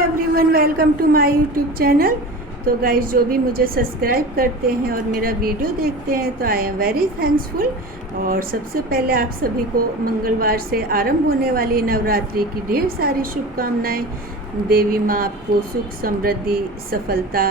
Everyone, welcome to my YouTube channel. तो guys, जो भी मुझे सब्सक्राइब करते हैं और मेरा वीडियो देखते हैं तो आई एम वेरी थैंक्सफुल। और सबसे पहले आप सभी को मंगलवार से आरंभ होने वाली नवरात्रि की ढेर सारी शुभकामनाएं। देवी माँ आपको सुख, समृद्धि, सफलता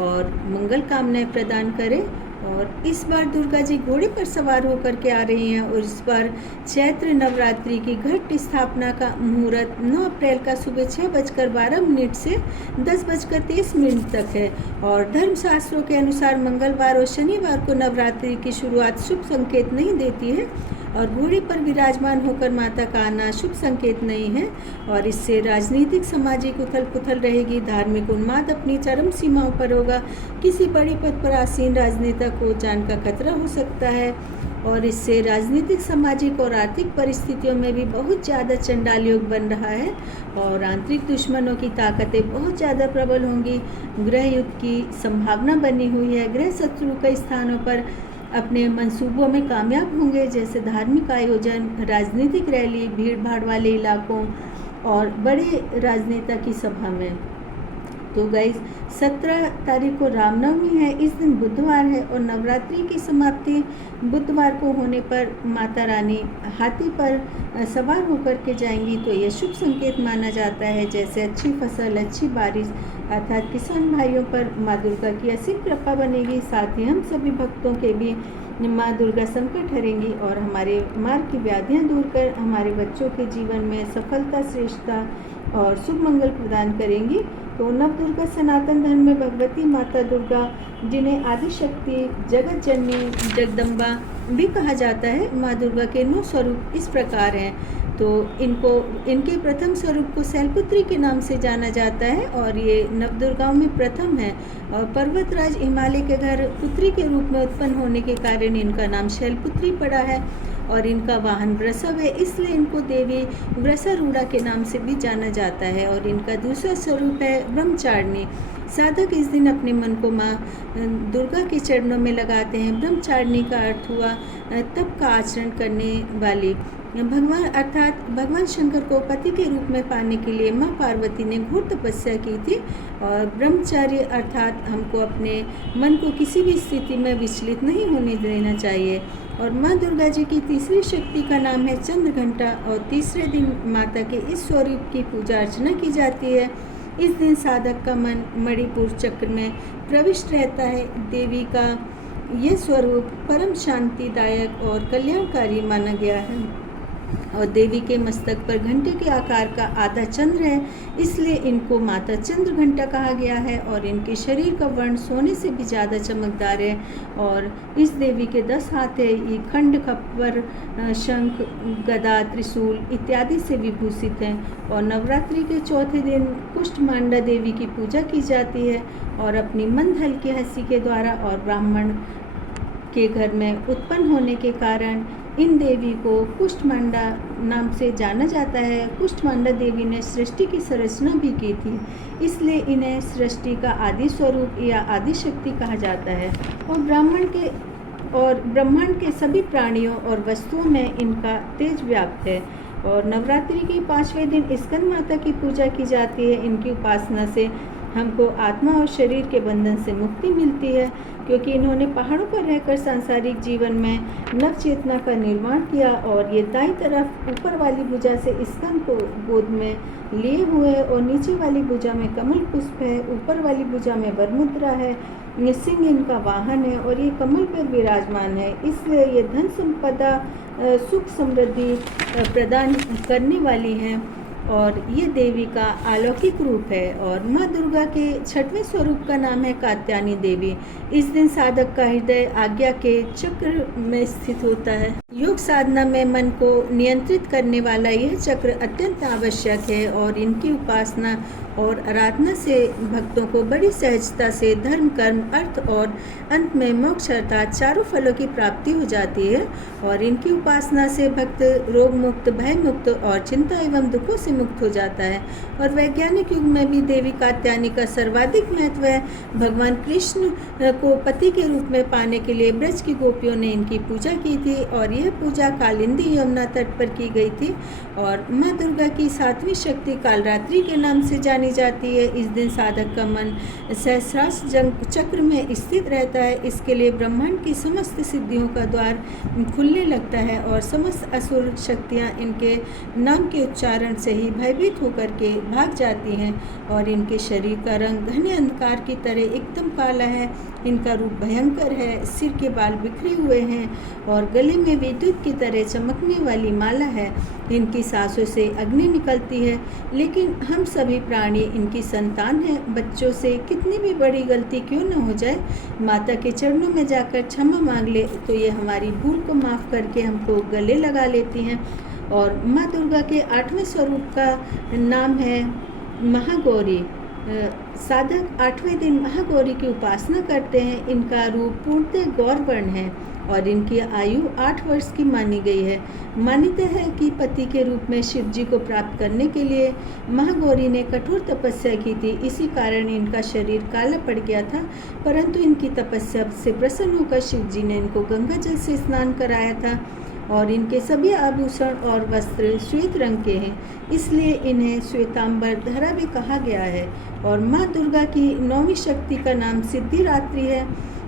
और मंगल कामनाएं प्रदान करें। और इस बार दुर्गा जी घोड़े पर सवार होकर के आ रही हैं और इस बार चैत्र नवरात्रि की घट स्थापना का मुहूर्त 9 अप्रैल का सुबह 6:12 से 10:30 तक है। और धर्मशास्त्रों के अनुसार मंगलवार और शनिवार को नवरात्रि की शुरुआत शुभ संकेत नहीं देती है और घोड़े पर विराजमान होकर माता का आना शुभ संकेत नहीं है। और इससे राजनीतिक, सामाजिक उथल पुथल रहेगी, धार्मिक उन्माद अपनी चरम सीमाओं पर होगा, किसी बड़े पद पर आसीन राजनेता को जान का खतरा हो सकता है और इससे राजनीतिक, सामाजिक और आर्थिक परिस्थितियों में भी बहुत ज़्यादा चंडाल योग बन रहा है और आंतरिक दुश्मनों की ताकतें बहुत ज़्यादा प्रबल होंगी। गृह युद्ध की संभावना बनी हुई है। गृह शत्रु कई स्थानों पर अपने मंसूबों में कामयाब होंगे, जैसे धार्मिक आयोजन, राजनीतिक रैली, भीड़ भाड़ वाले इलाकों और बड़े राजनेता की सभा में। तो गाइस, 17 तारीख को रामनवमी है। इस दिन बुधवार है और नवरात्रि की समाप्ति बुधवार को होने पर माता रानी हाथी पर सवार होकर के जाएंगी। तो यह शुभ संकेत माना जाता है, जैसे अच्छी फसल, अच्छी बारिश, अर्थात किसान भाइयों पर माँ दुर्गा की असीम कृपा बनेगी। साथ ही हम सभी भक्तों के भी माँ दुर्गा संकट हरेंगी और हमारे मार्ग की व्याधियाँ दूर कर हमारे बच्चों के जीवन में सफलता, श्रेष्ठता और शुभ मंगल प्रदान करेंगी। तो नव दुर्गा सनातन धर्म में भगवती माता दुर्गा, जिन्हें आदि शक्ति, जगत जननी, जगदम्बा भी कहा जाता है, माँ दुर्गा के 9 स्वरूप इस प्रकार हैं। तो इनके प्रथम स्वरूप को शैलपुत्री के नाम से जाना जाता है और ये नवदुर्गाओं में प्रथम है। और पर्वतराज हिमालय के घर पुत्री के रूप में उत्पन्न होने के कारण इनका नाम शैलपुत्री पड़ा है और इनका वाहन वृषभ है, इसलिए इनको देवी वृषारूढ़ा के नाम से भी जाना जाता है। और इनका दूसरा स्वरूप है ब्रह्मचारिणी। साधक इस दिन अपने मन को माँ दुर्गा के चरणों में लगाते हैं। ब्रह्मचारिणी का अर्थ हुआ तप का आचरण करने वाली। भगवान अर्थात भगवान शंकर को पति के रूप में पाने के लिए माँ पार्वती ने घोर तपस्या की थी। और ब्रह्मचार्य अर्थात हमको अपने मन को किसी भी स्थिति में विचलित नहीं होने देना चाहिए। और माँ दुर्गा जी की तीसरी शक्ति का नाम है चंद्र घंटा और तीसरे दिन माता के इस स्वरूप की पूजा अर्चना की जाती है। इस दिन साधक का मन मणिपुर चक्र में प्रविष्ट रहता है। देवी का ये स्वरूप परम शांतिदायक और कल्याणकारी माना गया है और देवी के मस्तक पर घंटे के आकार का आधा चंद्र है, इसलिए इनको माता चंद्र घंटा कहा गया है। और इनके शरीर का वर्ण सोने से भी ज़्यादा चमकदार है और इस देवी के 10 हाथ है। ये खंड, खप्पर, शंख, गदा, त्रिशूल इत्यादि से विभूषित हैं। और नवरात्रि के चौथे दिन कुष्ठमांडा देवी की पूजा की जाती है और अपनी मंद हल्की हंसी के द्वारा और ब्राह्मण के घर में उत्पन्न होने के कारण इन देवी को कुष्ठमांडा नाम से जाना जाता है। कुष्ठमांडा देवी ने सृष्टि की संरचना भी की थी, इसलिए इन्हें सृष्टि का आदि स्वरूप या आदि शक्ति कहा जाता है। और ब्रह्मांड के सभी प्राणियों और वस्तुओं में इनका तेज व्याप्त है। और नवरात्रि के 5वें दिन स्कंद माता की पूजा की जाती है। इनकी उपासना से हमको आत्मा और शरीर के बंधन से मुक्ति मिलती है, क्योंकि इन्होंने पहाड़ों पर रहकर सांसारिक जीवन में नव चेतना का निर्माण किया। और ये दाईं तरफ ऊपर वाली भुजा से स्कंद को गोद में लिए हुए और नीचे वाली भुजा में कमल पुष्प है, ऊपर वाली भुजा में वरमुद्रा है, सिंह इनका वाहन है और ये कमल पर विराजमान है, इसलिए ये धन संपदा, सुख, समृद्धि प्रदान करने वाली हैं और ये देवी का अलौकिक रूप है। और माँ दुर्गा के 6वें स्वरूप का नाम है कात्यायनी देवी। इस दिन साधक का हृदय आज्ञा के चक्र में स्थित होता है। योग साधना में मन को नियंत्रित करने वाला यह चक्र अत्यंत आवश्यक है और इनकी उपासना और आराधना से भक्तों को बड़ी सहजता से धर्म, कर्म, अर्थ और अंत में मोक्ष अर्थात चारों फलों की प्राप्ति हो जाती है। और इनकी उपासना से भक्त रोग मुक्त, भय मुक्त और चिंता एवं दुखों से मुक्त हो जाता है। और वैज्ञानिक युग में भी देवी कात्यायनी का सर्वाधिक महत्व है। भगवान कृष्ण को पति के रूप में पाने के लिए ब्रज की गोपियों ने इनकी पूजा की थी और यह पूजा कालिंदी यमुना तट पर की गई थी। और माँ दुर्गा की 7वीं शक्ति कालरात्रि के नाम से जानी जाती है। इस दिन साधक का मन सहस्रार चक्र में स्थित रहता है। इसके लिए ब्रह्मांड की समस्त सिद्धियों का द्वार खुलने लगता है और समस्त असुर शक्तियाँ इनके नाम के उच्चारण से ही भयभीत होकर के भाग जाती हैं। और इनके शरीर का रंग घने अंधकार की तरह एकदम काला है। इनका रूप भयंकर है। सिर के बाल बिखरे हुए हैं और गले में विद्युत की तरह चमकने वाली माला है। इनकी सांसों से अग्नि निकलती है। लेकिन हम सभी प्राणी इनकी संतान हैं। बच्चों से कितनी भी बड़ी गलती क्यों न हो जाए, माता के चरणों में जाकर क्षमा मांग ले तो ये हमारी भूल को माफ़ करके हमको गले लगा लेती हैं। और माँ दुर्गा के 8वें स्वरूप का नाम है महागौरी। साधक 8वें दिन महागौरी की उपासना करते हैं। इनका रूप पूर्णतः गौरवर्ण है और इनकी आयु 8 वर्ष की मानी गई है। मान्यता है कि पति के रूप में शिव जी को प्राप्त करने के लिए महागौरी ने कठोर तपस्या की थी। इसी कारण इनका शरीर काला पड़ गया था, परंतु इनकी तपस्या से प्रसन्न होकर शिव जी ने इनको गंगा जल से स्नान कराया था। और इनके सभी आभूषण और वस्त्र श्वेत रंग के हैं, इसलिए इन्हें श्वेतांबर धरा भी कहा गया है। और माँ दुर्गा की 9वीं शक्ति का नाम सिद्धिरात्रि है।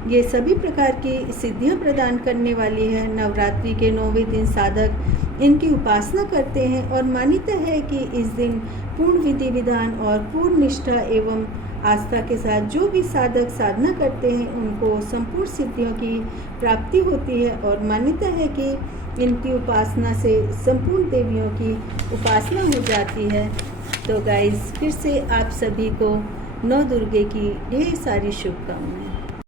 ये सभी प्रकार की सिद्धियां प्रदान करने वाली है। नवरात्रि के 9वें दिन साधक इनकी उपासना करते हैं और मान्यता है कि इस दिन पूर्ण विधि विधान और पूर्ण निष्ठा एवं आस्था के साथ जो भी साधक साधना करते हैं उनको संपूर्ण सिद्धियों की प्राप्ति होती है। और मान्यता है कि इनकी उपासना से संपूर्ण देवियों की उपासना हो जाती है। तो गाइस, फिर से आप सभी को 9 दुर्गे की ढेर सारी शुभकामनाएं।